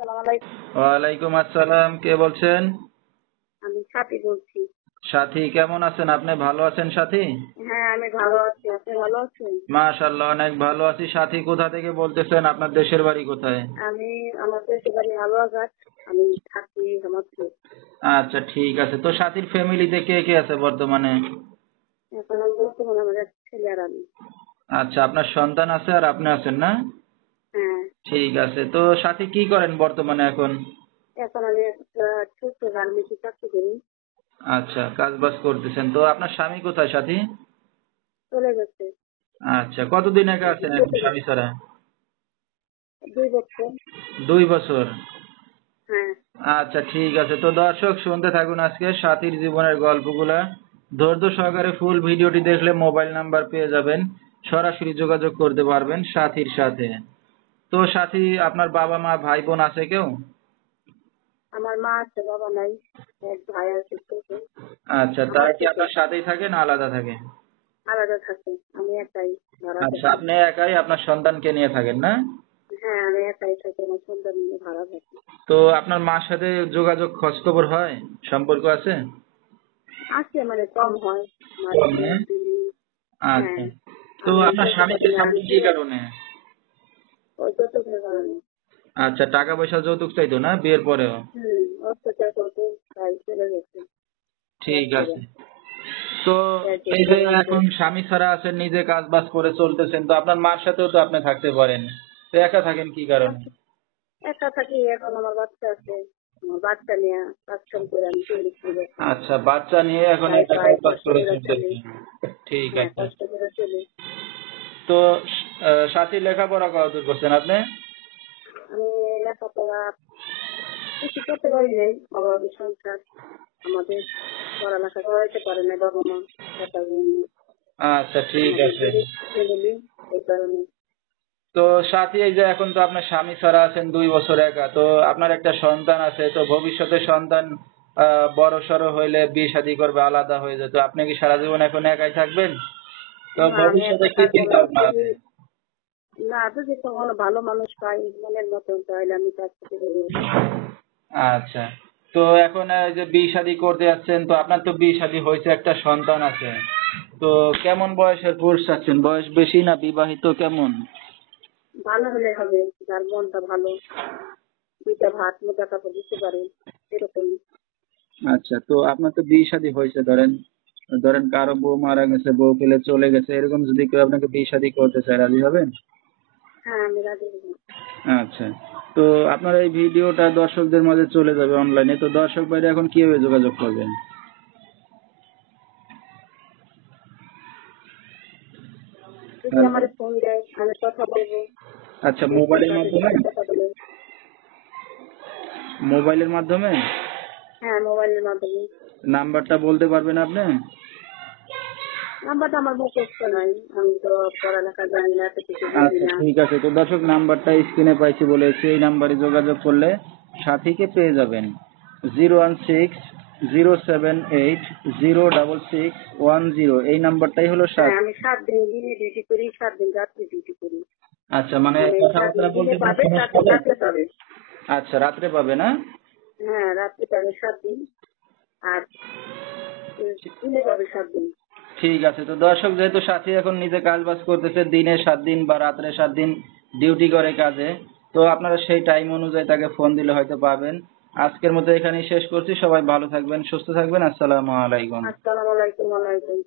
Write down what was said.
আসসালামু আলাইকুম। ওয়ালাইকুম আসসালাম। কে বলছেন? আমি সাথী বলছি। সাথী কেমন আছেন? আপনি ভালো আছেন সাথী? হ্যাঁ, আমি ভালো আছি। আপনি ভালো আছেন? মাশাআল্লাহ অনেক ভালো আছি। সাথী কোথা থেকে বলতেছেন? আপনার দেশের বাড়ি কোথায়? আমি আমার দেশের বাড়ি হালুয়াঘাট। আমি থাকি হেমাদপুর। আচ্ছা ঠিক আছে। তো সাথীর ফ্যামিলিতে কে কে আছে বর্তমানে? এখন আমি বর্তমানে আমার এক ছেলে আর আমি। আচ্ছা আপনার সন্তান আছে আর আপনি আছেন না? হ্যাঁ, ঠিক আছে। তো সাথী কি করেন বর্তমানে এখন? এখন আমি একটা ছোট্ট গার্মেন্টসে চাকরি করি। আচ্ছা কাজবাজ করতেছেন। তো আপনার স্বামী কোথায় সাথী? চলে গেছে। আচ্ছা কতদিন একা আছেন এখন স্বামী ছাড়া? 2 বছর। 2 বছর। হ্যাঁ, আচ্ছা ঠিক আছে। তো দর্শক শুনতে থাকুন আজকে সাথীর জীবনের গল্পগুলা। ধৈর্য সহকারে ফুল ভিডিওটি দেখলে মোবাইল নাম্বার পেয়ে যাবেন। সরাসরি যোগাযোগ করতে পারবেন সাথীর সাথে। তো সাথী আপনার বাবা মা ভাই বোন আছে কেউ? আমার মা আছে, বাবা নাই। এক ভাই আছে ছোট। আচ্ছা আমার তারা কি ছোট আপনার সাথেই থাকে না আলাদা থাকে? আলাদা থাকে। আমি একাই ভাড়াতে আচ্ছা থাকি। আপনি একাই আপনার সন্তানকে নিয়ে থাকেন না? হ্যাঁ, আমি একাই থাকি। আমার সন্তান নিয়ে ভাড়া থাকি। তো আপনার মার সাথে যোগাযোগ খোঁজ খবর হয়? সম্পর্ক আছে? আছে মানে কম হয়। মাঝে কম না? 2-3 দিন। হ্যাঁ, আচ্ছা। তো আমি আপনার বলতে পারি স্বামীকে না। ছাড়লেন কি কারণে? ওই যৌতুকের কারণে। আচ্ছা টাকা পয়সা যৌতুক চাইতো না বিয়ের পরেও? অত্যাচার করতে তাই চলে গেছে। রাগ ঠিক করে। আছে। তো এক এই যে বছর এখন স্বামী ছাড়া আছেন, নিজে কাজ বাজ করে চলতেছেন, তো আপনার মার সাথেও তো আপনি থাকতে পারেন। তো একা থাকেন কি কারণে? একা থাকি। এখন আমার বাচ্চা আছে। আমার বাচ্চা নিয়ে কাজ-কাম করে আমি চলি এখন। আচ্ছা বাচ্চা নিয়ে এখন তাই একা পাই কাজ বাজ কষ্ট করে করে চলি। চলতেছেন। ঠিক হ্যাঁ, আছে। কষ্ট করে চলি। তো সাথী লেখাপড়া কতদূর করছেন আপনি? আমি লেখাপড়া বেশি করতে পারি নাই। অভাবী সংসার। আমাদের পড়ালেখা করাইতে পারে না বাবা মা। টাকার জন্য। আচ্ছা ঠিক আমাদের আছে। গরিব ফ্যামিলি, এই কারণে। তো সাথী এই যে এখন তো আপনার স্বামী ছাড়া আছেন 2 বছর একা, তো আপনার একটা সন্তান আছে, তো ভবিষ্যতে সন্তান বড় সড়ো হইলে বিয়ে শাদী করবে, আলাদা হয়ে যেত, আপনি কি সারা জীবন এখন একাই থাকবেন? তো না, আমি ভবিষ্যতে একা কি থাকবো চিন্তা না। ভাবনা যদি আছে? না যদি কখনো ভালো মানুষ পাই মনের মতন তাহলে আমি তার সাথে বেরিয়ে যাবো। আচ্ছা। তো এখন এই যে বিয়ে শাদী করতে যাচ্ছেন, তো আপনার তো বিয়ে শাদী হয়েছে, একটা সন্তান আছে, তো কেমন বয়সের পুরুষ চাচ্ছেন? বয়স বেশি না বিবাহিত কেমন? ভালো হলে হবে, যার মনটা ভালো, 2টা ভাত মোটা কাপড় দিতে পারে, এরকম। আচ্ছা তো আপনার তো বিয়ে শাদী হয়েছে, ধরেন ধরেন কারো বউ মারা গেছে, বউ ফেলে চলে গেছে, এরকম যদি কেউ আপনাকে বিয়ে শাদী করতে চায় রাজি হবেন? হ্যাঁ, আমি রাজি হবো। আচ্ছা। তো আপনার এই ভিডিওটা দর্শকদের মাঝে চলে যাবে অনলাইনে, তো দর্শক ভাইরা এখন কিভাবে যোগাযোগ করবেন? যদি হ্যাঁ। আমার ফোন দেয় আমি কথা বলবো। আচ্ছা দেখবো মোবাইলের তাদের মাধ্যমে? সাথে কথা বলে। মোবাইলের মাধ্যমে? হ্যাঁ, মোবাইলের মাধ্যমে। নাম্বারটা বলতে পারবেন আপনি? নাম্বারটা আমার মুখস্থ নাই। আমি তো পড়ালেখা জানি না, এত কিছু বুঝি আচ্ছা না। ঠিক আছে। তো দর্শক নাম্বারটা স্ক্রিনে পাইছি বলে সেই নাম্বারে যোগাযোগ করলে সাথীকে পেয়ে যাবেন। 016-078-06610, এই নাম্বারটাই হলো হ্যাঁ, সাথী। আমি 7 দিন দিনে ডিউটি করি, 7 দিন রাত্রে ডিউটি করি। আচ্ছা মানে মানে 7 দিন কথাবার্তা দিনে বলতে কোনো পাবে, 7 সমস্যা দিন হবে? রাত্রে পাবে। আচ্ছা রাত্রে পাবে না? হ্যাঁ, রাত্রে পাবে 7 দিন। আর দিনে পাবে 7 দিন। ঠিক আছে। তো দর্শক যেহেতু সাথী এখন নিজে কাজ বাজ করতেছে, দিনে 7 দিন বা রাত্রে 7 দিন ডিউটি করে কাজে, তো আপনারা সেই টাইম অনুযায়ী তাকে ফোন দিলে হয়তো পাবেন। আজকের মতো এখানেই শেষ করছি। সবাই ভালো থাকবেন, সুস্থ থাকবেন। আসসালামু আলাইকুম। আসসালামু আলাইকুম। ওয়া আলাইকুম